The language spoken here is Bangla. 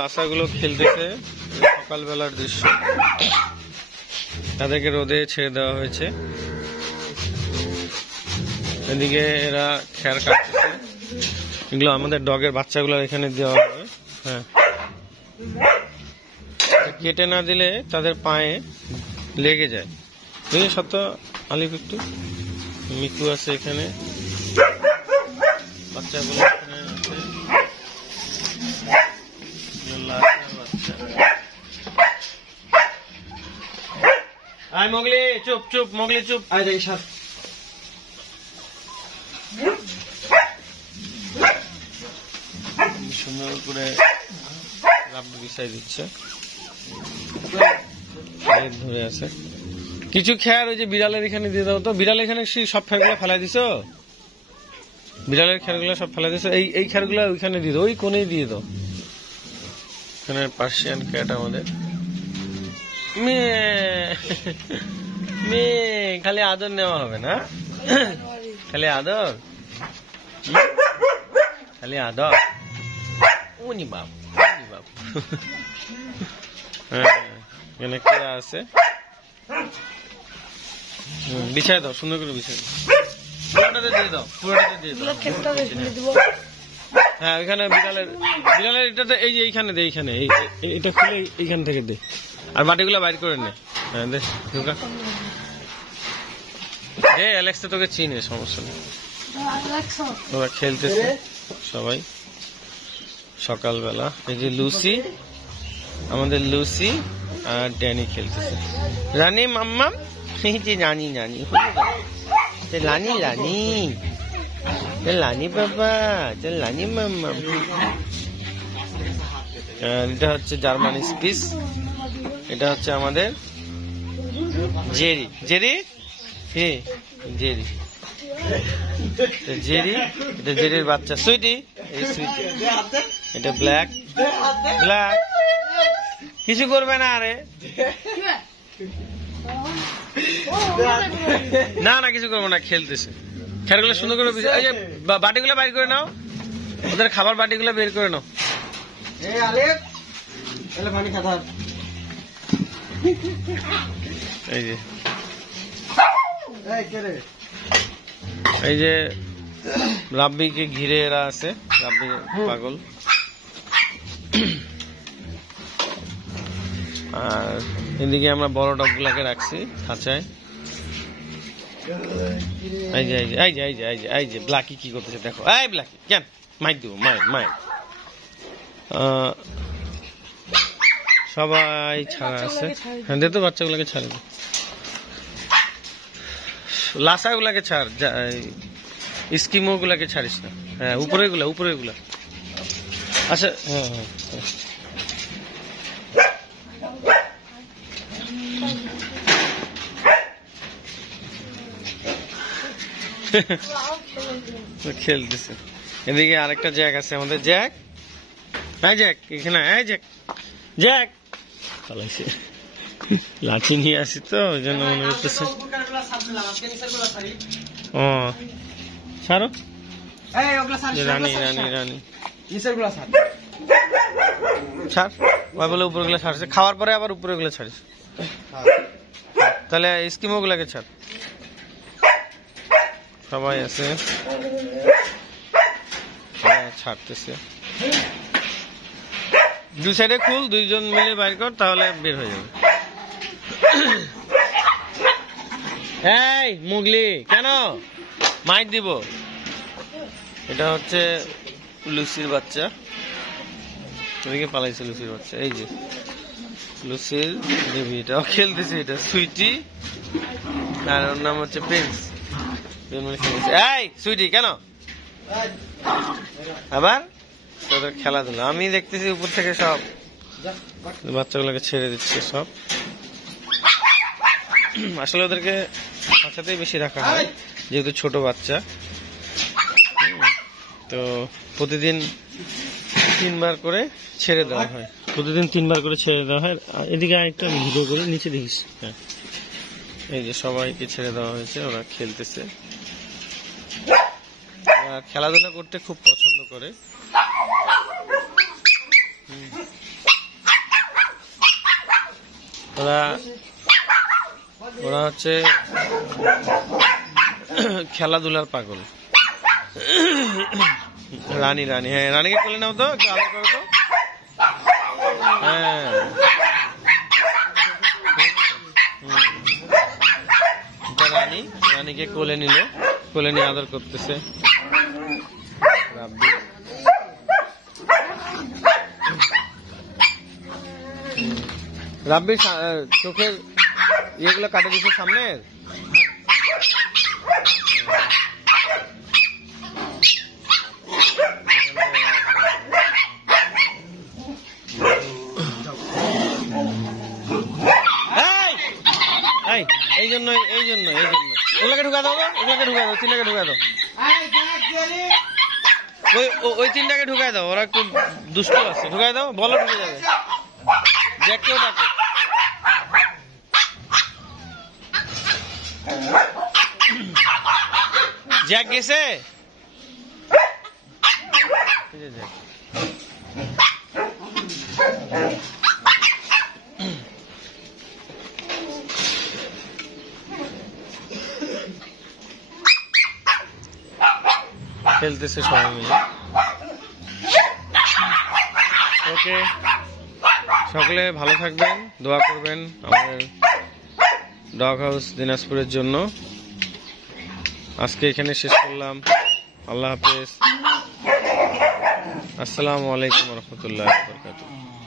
লাসাগুলো খেলতেছে, সকালবেলার দৃশ্য। তাদেরকে রোদে ছেড়ে দেওয়া হয়েছে। এদিকে এরা খ্যার কাটতেছে। এগুলো আমাদের ডগের বাচ্চাগুলো এখানে দেওয়া হবে। হ্যাঁ, কেটে না দিলে তাদের পায়ে লেগে যায়। বুঝলি সত্য? আলিফ একটু মিকু আছে এখানে, বাচ্চাগুলো এখানে আছে। আয় মোগলি, চুপ চুপ মোগলি চুপ। আয় দেখি সাথ সুন্দর করে রাব্বি বিছাই দিচ্ছে, ধরে আছে কিছু খেয়ার। ওই যে বিড়ালের এখানে দিয়ে দাও তো। বিড়াল এখানে সব খেয়ারগুলো ফেলাই দিছো, বিড়ালের খেয়ারগুলো সব ফেলাই দিছো। এই খেয়ারগুলো ওইখানে দিয়ে দাও, ওই কোণেই দিয়ে দাও। এখানে পার্সিয়ান ক্যাট আমাদের। মেয়ে মেয়ে খালি আদর নেওয়া হবে না, খালি আদর, খালি আদর। উনি বাপ, উনি বাপ। হ্যাঁ, এখানে কে আছে? বিছাই দাও, সুন্দর করে বিছাই দাও। পুরোটাতে দিয়ে দাও, পুরোটাতে দিয়ে দাও। হ্যাঁ, ওইখানে বিড়ালের এটাতে এই যে এইখানে দে, এইখানে এটা খুলে এইখান থেকে দে, আর বাটিগুলো বাইর করে নে। হ্যাঁ দে, অ্যালেক্স তো তোকে চিনে, সমস্যা নেই। ওরা খেলতেছে সবাই সকালবেলা। এই যে লুসি, আমাদের লুসি আর ড্যানি খেলতেছে। রানী মাম্মাম, এই যে রানী রানী লানি লানি লানি বাবা, লানি মাম্মাম। এটা হচ্ছে জার্মানি স্পিস, এটা হচ্ছে আমাদের জেরি। জেরি হে জেরি, জেরি, এটা জেরির বাচ্চা সুইটি। এই সুইটি, এটা ব্ল্যাক। ব্ল্যাক কিছু করবে না। আরে না না, কিছু করবো না, খেলতেছে। খেয়ারগুলো সুন্দর করে এই যে বাটিগুলো বাইর করে নাও, ওদের খাবার বাটিগুলো বের করে নাও। এই যে এই যে রাব্বিকে ঘিরে এরা আছে, রাব্বি পাগল। আর এদিকে আমরা বড় ডগগুলাকে রাখছি খাঁচায়। এই যে এই যে এই যে এই যে এই যে ব্ল্যাকি কি করতেছে দেখো। এই ব্ল্যাকি কেন মাইর দিব, মাই সবাই ছাড়া আছে। হ্যাঁ দে তো, বাচ্চাগুলোকে ছাড়ে, লাসা গুলাকে ছাড়, স্কিমো গুলাকে ছাড়িস না। হ্যাঁ, উপরে গুলা, উপরে গুলা। আচ্ছা, হ্যাঁ হ্যাঁ খেলতেছে। এদিকে আরেকটা জ্যাক আছে আমাদের। জ্যাক, হ্যাঁ জ্যাক এখানে। হ্যাঁ জ্যাক, জ্যাক পালাইছে। লাঠি নিয়ে আসি তো, ওই জন্য মনে করতেছে। ও ছাড়ো, রানী রানী রানী ছাড়। ওই বলে উপরে গুলো ছাড়ছে, খাওয়ার পরে আবার উপরে গুলো ছাড়িস। তাহলে স্কিমো গুলাকে ছাড়। সবাই আছে, ছাড়তেছে। দুই সাইডে খুল, দুইজন মিলে বাইর কর, তাহলে বের হয়ে যাবে। এই মুগলি কেন মাইর দিব? এটা হচ্ছে লুসির বাচ্চা, ওদিকে পালাইছে লুসির বাচ্চা। এই যে লুসির বেবি, এটাও খেলতেছে। এটা সুইটি, আর ওর নাম হচ্ছে প্রিন্স। এই সুইটি কেন আবার তোদের খেলাধুলা? আমি দেখতেছি উপর থেকে সব বাচ্চাগুলোকে ছেড়ে দিচ্ছে সব। আসলে ওদেরকে বাচ্চাতেই বেশি রাখা হয়, যেহেতু ছোট বাচ্চা। তো প্রতিদিন 3 বার করে ছেড়ে দেওয়া হয়, প্রতিদিন 3 বার করে ছেড়ে দেওয়া হয়। এদিকে আরেকটা ভিডিও করে নিচে দেখিস। হ্যাঁ, এই যে সবাইকে ছেড়ে দেওয়া হয়েছে, ওরা খেলতেছে। খেলাধুলা করতে খুব পছন্দ করে। ওরা হচ্ছে খেলাধুলার পাগল। রানী রানী, হ্যাঁ রানীকে কোলে নাও তো, একটু আদর করো তো। হ্যাঁ রানী, রানীকে কোলে নিল, কোলে নিয়ে আদর করতেছে রাব্বি। রাব্বির চোখের ইয়েগুলো কাটে দিচ্ছে সামনের। এই জন্য ওগুলোকে ঢুকা দাও, ওগুলোকে ঢুকা দাও, তিনটাকে ঢুকা দাও, ওই তিনটাকে ঢুকাই দাও, ওরা একটু দুষ্ট আছে, ঢুকাই দাও, বলো ঢুকে যাবে। জ্যাককেও ডাকো। জ্যাক গেছে, খেলতেছে সবাই মিলে। ওকে, সকলে ভালো থাকবেন, দোয়া করবেন আমাদের ডগ হাউস দিনাজপুরের জন্য। আজকে এখানে শেষ করলাম। আল্লাহ হাফেজ। আসসালামু আলাইকুম ওয়া রাহমাতুল্লাহি ওয়া বারাকাতুহু।